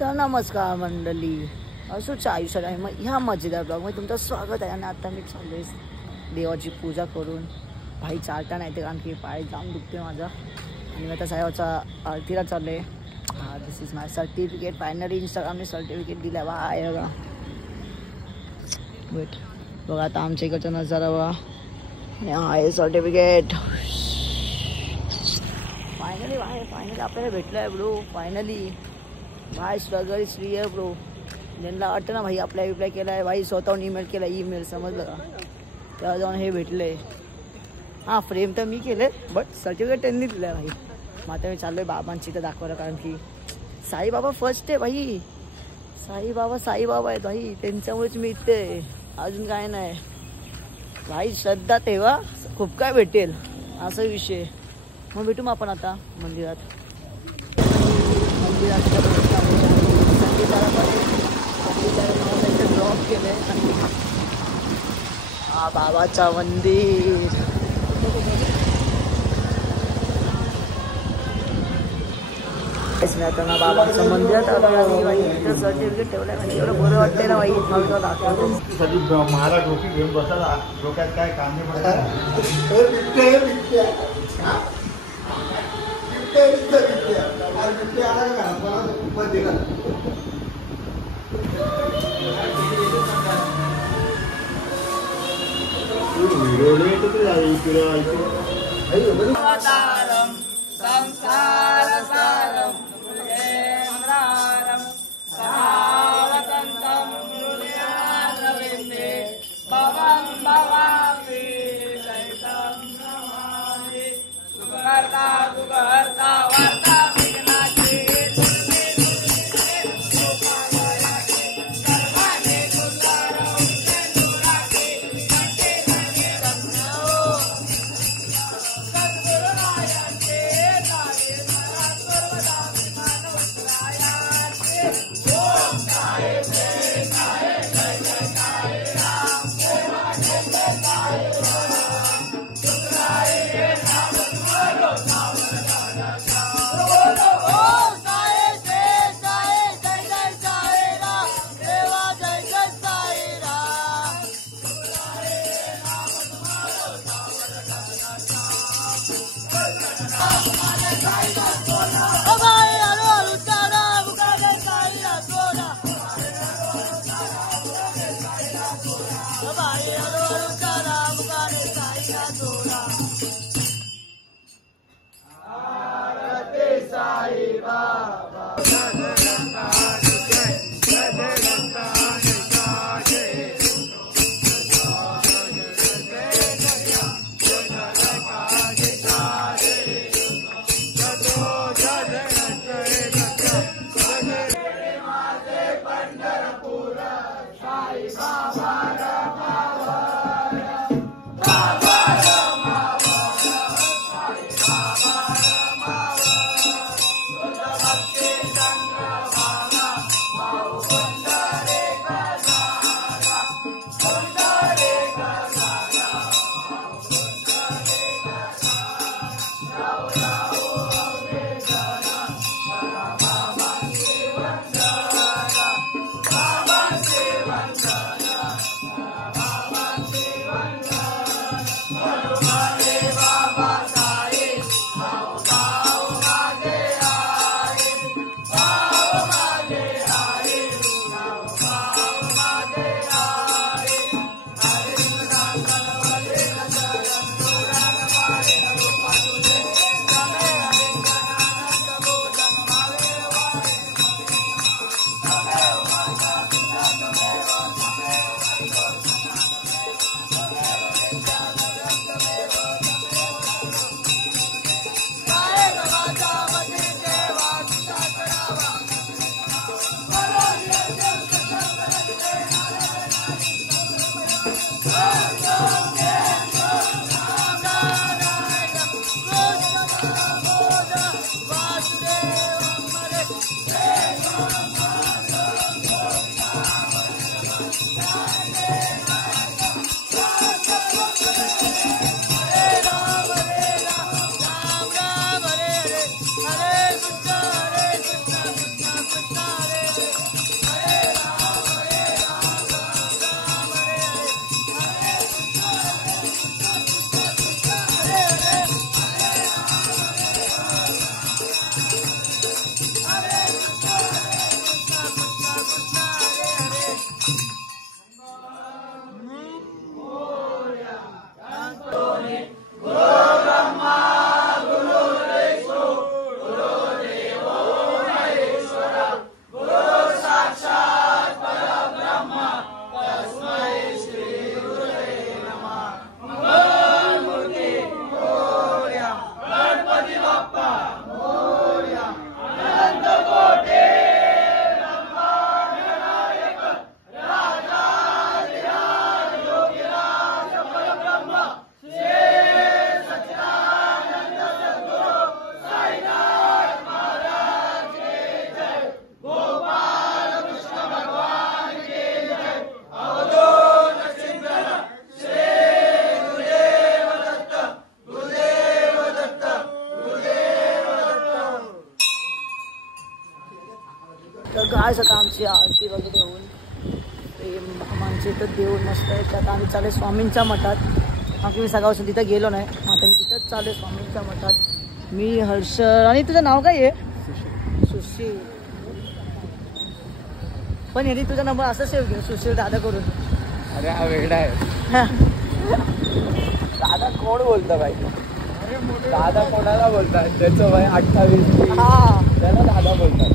तर नमस्कार मंडळी, असोच आयुष्यात आहे. मग ह्या मजेदार ब्लॉगमध्ये तुमचं स्वागत आहे. आणि आता मी चाललोय देवाची पूजा करून. भाई चालता नाही ते, कारण की पाय जाम दुखते माझा. आणि मी आता साहेबाचा आरतीला चाललोय. This is my certificate. Finally इंस्टाग्रामने सर्टिफिकेट दिला आहे बघा. वेट बघा, आता आमच्या इकडचा नजारा बघा. आहे सर्टिफिकेट. फायनली आपल्याला भेटलं आहे ब्रो. फायनली भाई स्ट्रगल इज रियल ब्रो. ज्यांना वाटतं ना भाई अप्लाय केला आहे, भाई स्वतःहून ईमेल समजलं का, तेव्हा जाऊन हे भेटले. हां, फ्रेम तर मी केले, बट सर्टिफिकेट त्यांनी दिलं आहे भाई. मग आता मी चाललो आहे बाबांची इथं दाखवायला, कारण की साईबाबा फर्स्ट आहे भाई. साईबाबा आहेत भाई, त्यांच्यामुळेच मी इथे आहे, अजून काय नाही भाई. श्रद्धा तेव्हा खूप काय भेटेल, असा विषय. मग भेटू मग आपण आता मंदिरात. ड्रॉप केले. हा बाबाचा मंदिर. आता ना बाबाच्या मंदिरात आलो. सर्टिफिकेट ठेवलंय म्हणजे एवढं बरं वाटतंय ना भाई. महाराज डोकी घेऊन बसला, डोक्यात काय काम तर काय सगळं आमची आरती वगैरे होऊन आमच्या इथं देऊळ मस्त आहे. त्यात आम्ही चालू स्वामींच्या मठात. बाकी मी सगळ्यापासून तिथं गेलो नाही. आता मी तिथंच चालू आहे स्वामींच्या मठात. मी हर्ष. आणि तुझं नाव काय आहे? सुशील. पण यांनी तुझा नंबर असं सेव्ह केला सुशील दादा करून. अरे हा वेगळा आहे. दादा कोण बोलतं बाई? दादा कोणाला बोलतात? त्याचं वय 28. हा त्याला दादा बोलतात.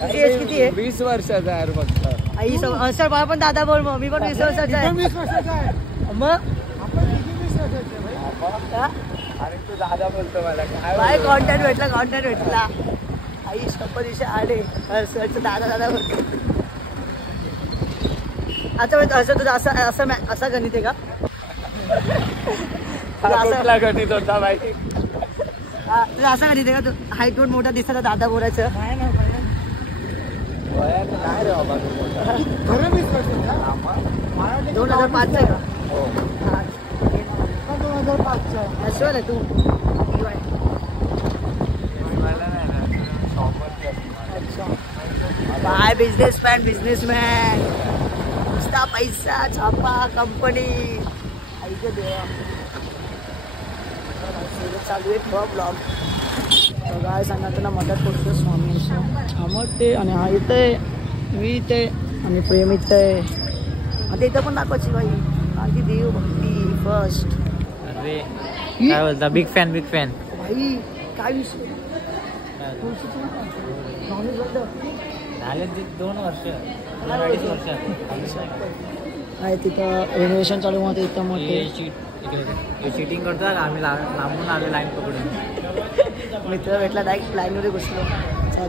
तुझी एज किती आहे? 20 वर्षाचा आहे फक्त. आई सर मला पण दादा बोल. मग मी पण 20 वर्षाचा आहे. मग आणि तू दादा बोलतो मला काय कॉन्टॅक्ट भेटला. आई शपथीचे आले सरचं दादा दादा बोलतो. अच्छा असं तुझं असा गणित आहे का? कुठला गणित होता बाई? तुझं असं गणित आहे का? तू हाईट वर मोठा दिसला दादा बोलायचं. काय रे बाबा 2005 आहे का? 2005 अश्वल आहे तू. बाय बिझनेसमॅन नुसता पैसा छापा कंपनी. ऐकत देवा चालू आहे ब्लॉग. काय सांगायचं ना मदत करतो स्वामींचं आमट ते. आणि हा इथे मी इथे आणि प्रेम इथे. आता इथं पण दाखवायची बाई आणखी देव भक्ती फर्स्ट. अरे काय बोलता? बिग फॅन भाई काय विषय झाले 2 वर्ष 2-2.5 वर्ष आहे. तिथं रेनोव्हेशन चालू होतं. इथं मोठे शूटिंग करतो. आम्ही लांबून आलो लाईन पकडून. मित्र भेटला डायरेक्ट लाईनमध्ये घुसलो.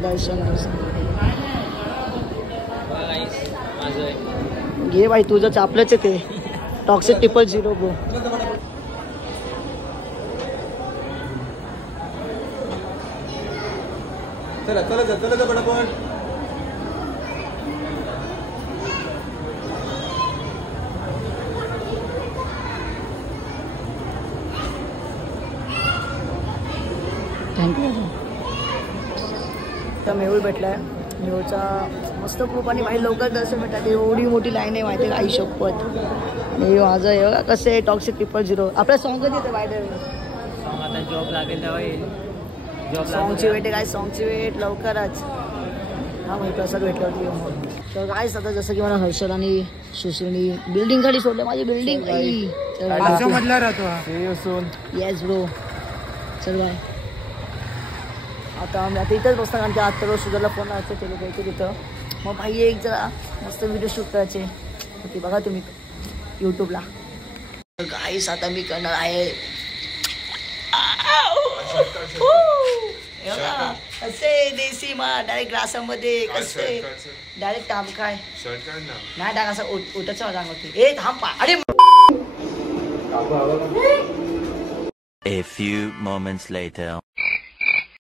दर्शन घे बाई तुझं चापलंच आहे ते. Toxic 000 bro. चला पटापट. थँक्यू. तर मेहूळ भेटलाय. मेहूळचा मस्त ग्रुप आणि भाई लवकर दर्शन भेटतात. एवढी मोठी लाईन आहे माहिती आहे का? आई शपथ. आणि माझं हे बघा कसं आहे टॉक्सिक 000. आपल्या सॉंग कधी येते बायडर? सॉंग आता जॉब लागेल तेव्हा येईल. सॉंगची वेट आहे काय? सॉंगची वेट लवकरच. हा मग प्रसाद भेटला होती. तर काय आता जसं की मला हर्षद आणि सुशीलनी बिल्डिंग खाली सोडलं. माझी बिल्डिंग मधला राहतो. Yes bro. चल बाय. आता इथंच बसणार कारण की आता रोज सुधारला फोन लावायचे ते लोक येते तिथं. मग भाई एक जरा मस्त व्हिडिओ शूट करायचे ते बघा तुम्ही यूट्यूबला. गाईस आता मी करणार आहे कसे देसी मा डायरेक्ट ग्लासामध्ये कसे डायरेक्ट थांब काय नाही टाक असं उठायचं मला सांगते. ए थांब अरे. A few moments later.